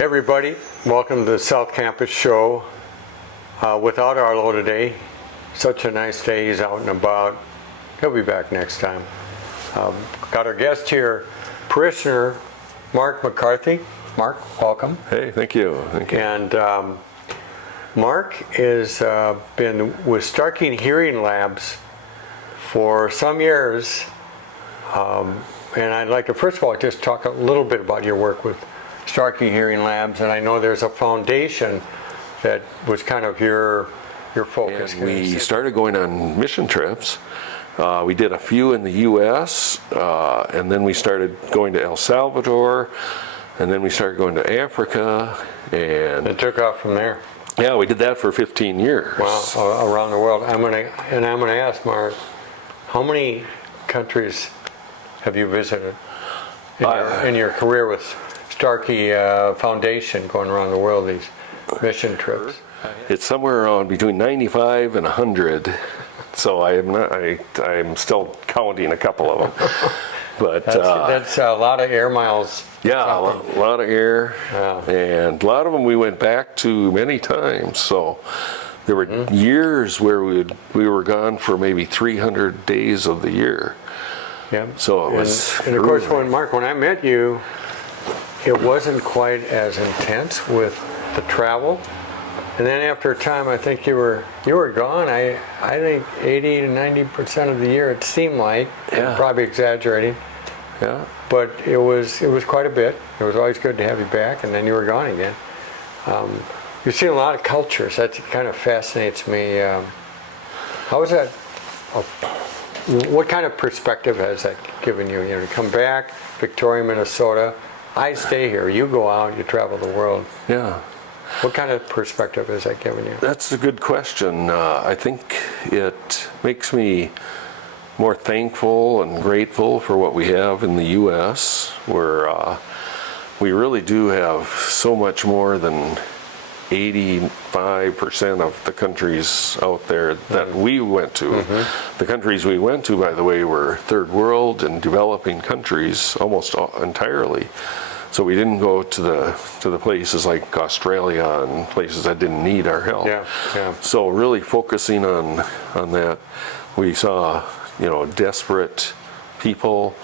Hey everybody, welcome to the South Campus show. Without Arlo today, such a nice day, he's out and about. He'll be back next time. Got our guest here, Parishioner Mark McCarthy. Mark, welcome. Hey, thank you. Thank you. And Mark has been with Starkey Hearing Labs for some years. And I'd like to first of all just talk a little bit about your work with Starkey Hearing Labs, and I know there's a foundation that was kind of your focus. And we started going on mission trips. We did a few in the U.S., and then we started going to El Salvador, and then we started going to Africa, and it took off from there. Yeah, we did that for 15 years. Wow, around the world. I'm gonna ask Mark, how many countries have you visited in your career with Starkey Foundation, going around the world, these mission trips? It's somewhere around between 95 and 100. So I'm still counting a couple of them. But that's a lot of air miles. Yeah, a lot of air. Yeah. And a lot of them we went back to many times. So there were years where we were gone for maybe 300 days of the year. Yeah. So it was. And of course, when I met you, it wasn't quite as intense with the travel. And then after a time, I think you were gone. I think 80 to 90% of the year, it seemed like. Yeah. Probably exaggerating. Yeah. But it was quite a bit. It was always good to have you back, and then you were gone again. You see a lot of cultures. That kind of fascinates me. How is that? What kind of perspective has that given you? You come back, Victoria, Minnesota. I stay here. You go out. You travel the world. Yeah. What kind of perspective has that given you? That's a good question. I think it makes me more thankful and grateful for what we have in the U.S., where we really do have so much more than 85% of the countries out there that we went to. The countries we went to, by the way, were third world and developing countries almost entirely. So we didn't go to the places like Australia and places that didn't need our help. Yeah, yeah. So really focusing on that, we saw, desperate people.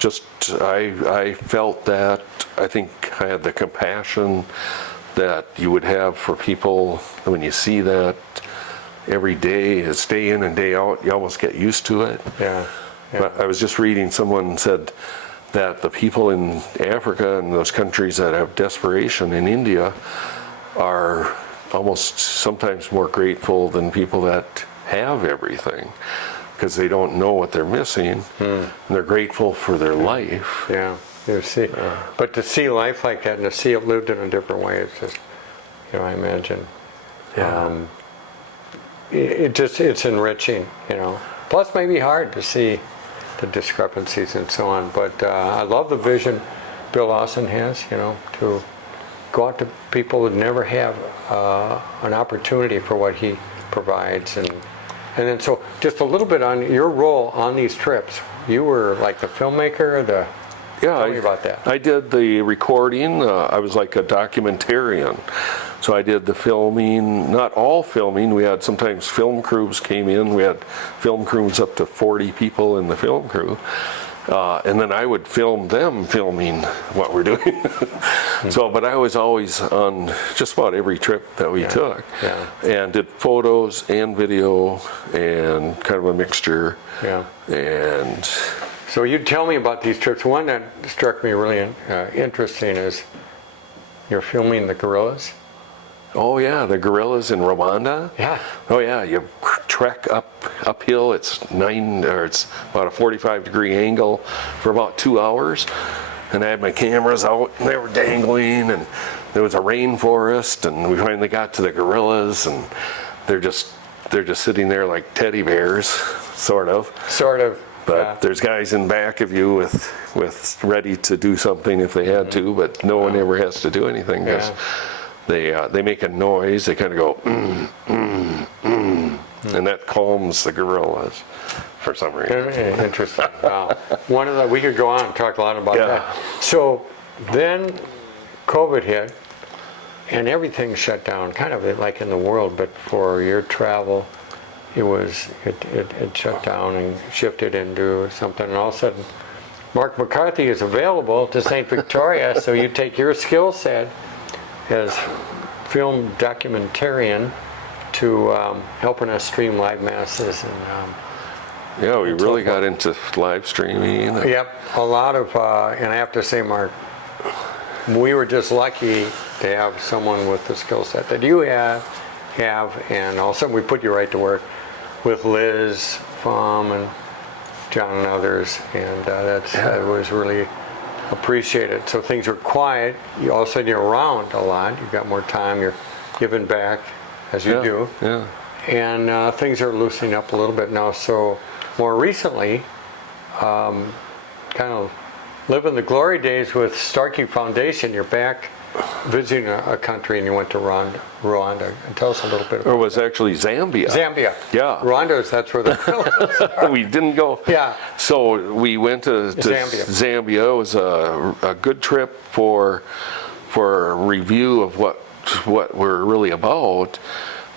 Just I felt that. I think I had the compassion that you would have for people when you see that every day, it's day in and day out. You almost get used to it. Yeah. But I was just reading, someone said that the people in Africa and those countries that have desperation in India are almost sometimes more grateful than people that have everything, because they don't know what they're missing, and they're grateful for their life. Yeah. But to see life like that and to see it lived in a different way, it's just, I imagine. Yeah. It's enriching, Plus, maybe hard to see the discrepancies and so on. But I love the vision Bill Lawson has, to go out to people who never have an opportunity for what he provides. And then so just a little bit on your role on these trips. You were like the filmmaker, Tell me about that. I did the recording. I was like a documentarian. So I did the filming, not all filming. We had sometimes film crews came in. We had film crews up to 40 people in the film crew. And then I would film them filming what we're doing. But I was always on just about every trip that we took. Yeah. And did photos and video and kind of a mixture. Yeah. And so you tell me about these trips. One that struck me really interesting is you're filming the gorillas. Oh yeah, the gorillas in Rwanda. Yeah. Oh yeah, you trek uphill. It's about a 45-degree angle for about 2 hours, and I had my cameras out, and they were dangling, and there was a rainforest, and we finally got to the gorillas, and they're just sitting there like teddy bears, sort of. Sort of. But there's guys in back of you with ready to do something if they had to, but no one ever has to do anything because they make a noise. They kind of go and that calms the gorillas for some reason. Interesting. Wow. We could go on and talk a lot about that. So then COVID hit, and everything shut down, kind of like in the world, but for your travel, it shut down and shifted into something, and all of a sudden, Mark McCarthy is available to St. Victoria, so you take your skill set as film documentarian to helping us stream live masses and Yeah, we really got into live streaming. yep, a lot of, and I have to say, Mark, we were just lucky to have someone with the skill set that you have, and all of a sudden we put you right to work with Liz, Fom, and John and others, and that was really appreciated. So things are quiet. You all of a sudden you're around a lot. You've got more time. You're giving back as you do, Yeah. and things are loosening up a little bit now. So more recently, kind of living the glory days with Starkey Foundation. You're back visiting a country, and you went to Rwanda. And tell us a little bit Or about was actually Zambia. Zambia. Yeah. Rwanda, that's where the film is. We didn't go. Yeah. So we went to Zambia. Zambia. It was a good trip for a review of what we're really about.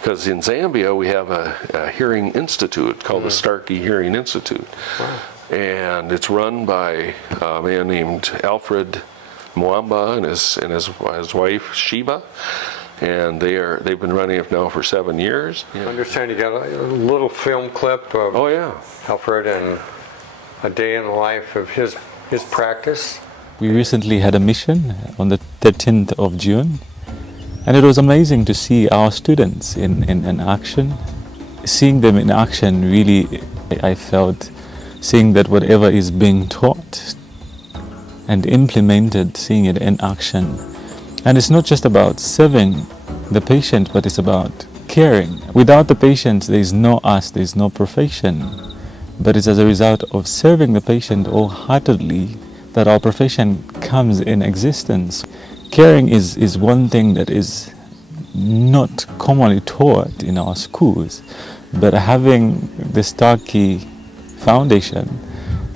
Because in Zambia we have a hearing institute called the Starkey Hearing Institute. Wow. And it's run by a man named Alfred Mwamba and his wife Sheba, and they've been running it now for 7 years. I understand you got a little film clip of Oh yeah. Alfred and a day in the life of his practice. We recently had a mission on the 13th of June, and it was amazing to see our students in action. Seeing them in action, really, I felt seeing that whatever is being taught and implemented, seeing it in action. And it's not just about serving the patient, but it's about caring. Without the patient, there is no us, there is no profession. But it's as a result of serving the patient wholeheartedly that our profession comes in existence. Caring is one thing that is not commonly taught in our schools, but having the Starkey Foundation,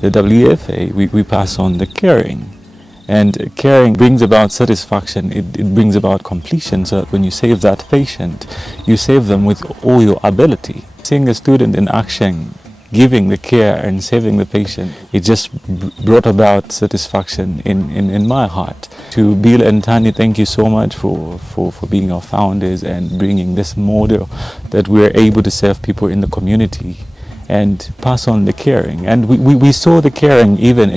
the WFA, we pass on the caring. And caring brings about satisfaction, it brings about completion, so that when you save that patient, you save them with all your ability. Seeing a student in action, giving the care and saving the patient, it just brought about satisfaction in my heart. To Bill and Tani, thank you so much for being our founders and bringing this model that we're able to serve people in the community and pass on the caring. And we saw the caring even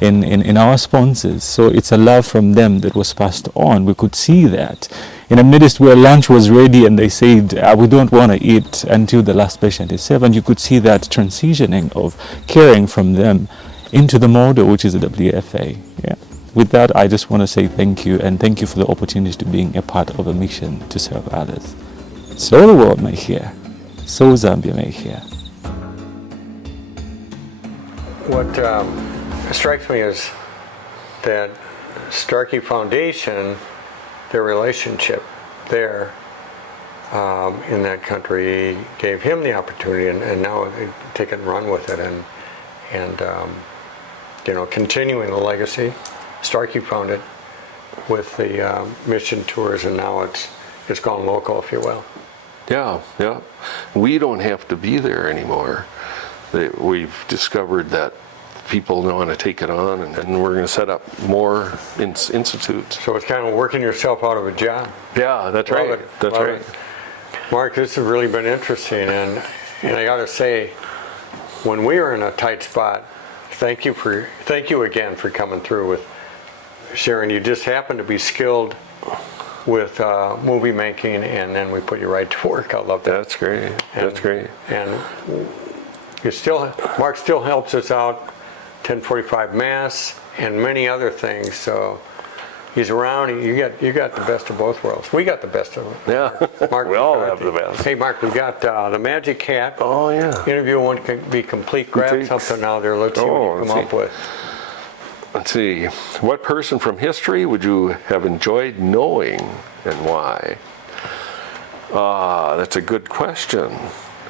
in our sponsors, so it's a love from them that was passed on. We could see that in a midst where lunch was ready and they said we don't want to eat until the last patient is served, and you could see that transitioning of caring from them into the model, which is the WFA. Yeah. With that, I just want to say thank you, and thank you for the opportunity to being a part of a mission to serve others, so the world may hear, so Zambia may hear. What strikes me is that Starkey Foundation, their relationship there in that country gave him the opportunity, and now they take it and run with it, and continuing the legacy. Starkey founded with the mission tours, and now it's gone local, if you will. Yeah. We don't have to be there anymore. We've discovered that people want to take it on, and we're going to set up more institutes. So it's kind of working yourself out of a job. Yeah, that's Love right. it. That's Love right. it. Mark, this has really been interesting, and I got to say, when we were in a tight spot, thank you again for coming through with sharing. You just happen to be skilled with movie making, and then we put you right to work. I love that. That's great. That's great. And Mark still helps us out, 1045 Mass, and many other things. So he's around. You got the best of both worlds. We got the best of them. Yeah. Mark, We all have the best. Hey, Mark, we got the Magic Hat. Oh yeah. Interview won't be complete. Grab Complete. something out there. Let's see what you come up with. Let's see. What person from history would you have enjoyed knowing, and why? That's a good question.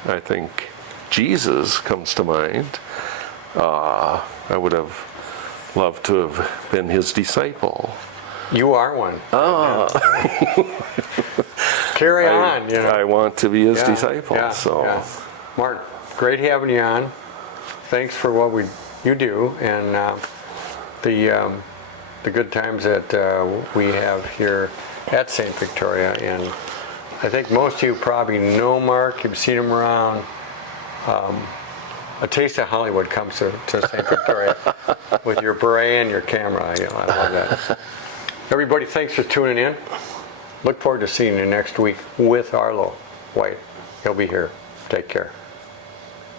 I think Jesus comes to mind. I would have loved to have been his disciple. You are one. Ah. Carry on, you know. I want to be his Yeah, disciple. yeah, So yeah. Mark, great having you on. Thanks for what you do and the good times that we have here at St. Victoria. And I think most of you probably know Mark. You've seen him around. A taste of Hollywood comes to St. Victoria with your beret and your camera. You know, I love that. Everybody, thanks for tuning in. Look forward to seeing you next week with Arlo White. He'll be here. Take care.